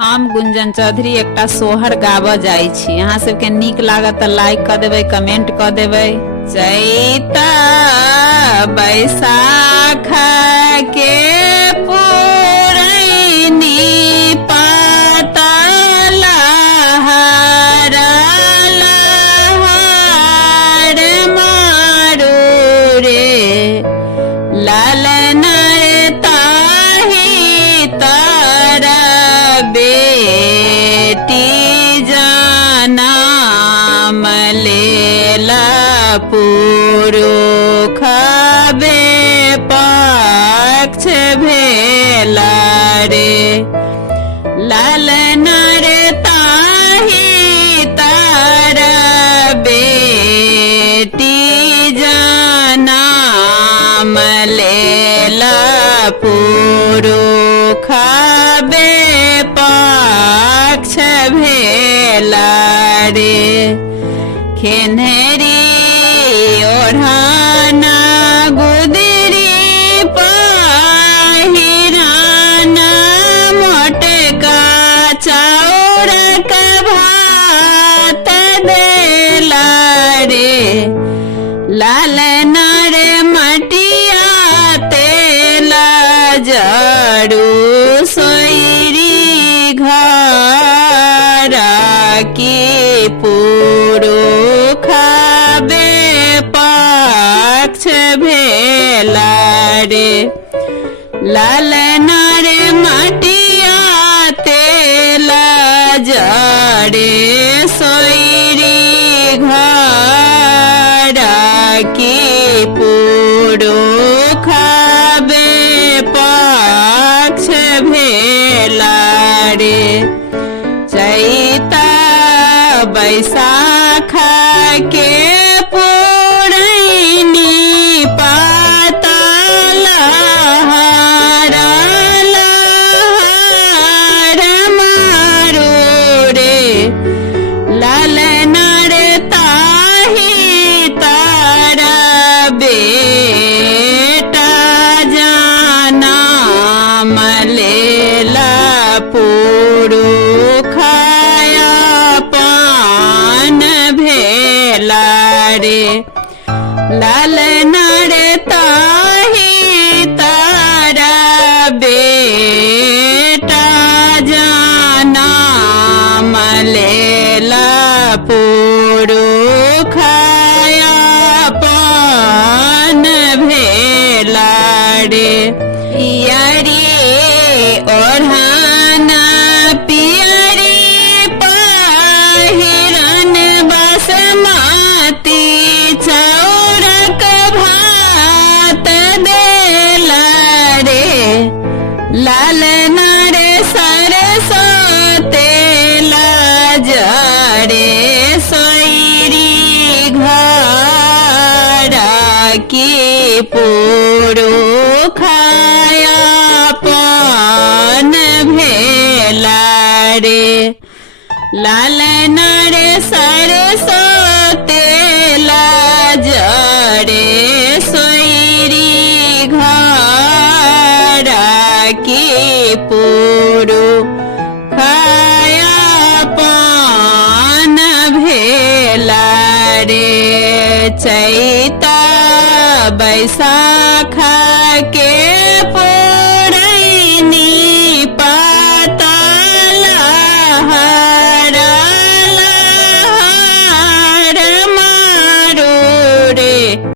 हम गुंजन चौधरी एकटा सोहर गाबऽ जाइ छी। अहाँ सबके नीक लागत तऽ लाइक कऽ देबै, कमेंट कऽ देबै। चैता बैसाख के पुरैनी पातल लहर लहर मारू रे लालन बेटी जनम लेला पुरुष पक्ष भेला रे लालन रे ताही तर बेटी जनम लेला पुरुष पक्ष भेला रे खेनरी ओढ़ाना गुदरी पहिरान मोटका चाउर का भात देला रे लालन रे मटिया तेला जड़ू सोयरी घर की पुरुष पक्ष भेला रे लालन रे मटिया तेला जड़े सोयरी घर की पुरुष पक्ष भेला रे चैता बैसाख के पुरैनी पातल लहर लहर मारू रे लालन रे ताही तर बेटा जनम लेला पुरुष भेला रे लालन रे ताही तर बेटा जनम लेला पुरुष भेला रे पियरी ओढ़ाना पियरी पहिरन बासमती चाउर का भात देला रे लालन रे सरसों तेला जड़े सोयरी घर की पुरुष भेला रे लालन रे सरसों तेला जड़े सोयरी घर की पुरुष भेला रे चैता बैसाख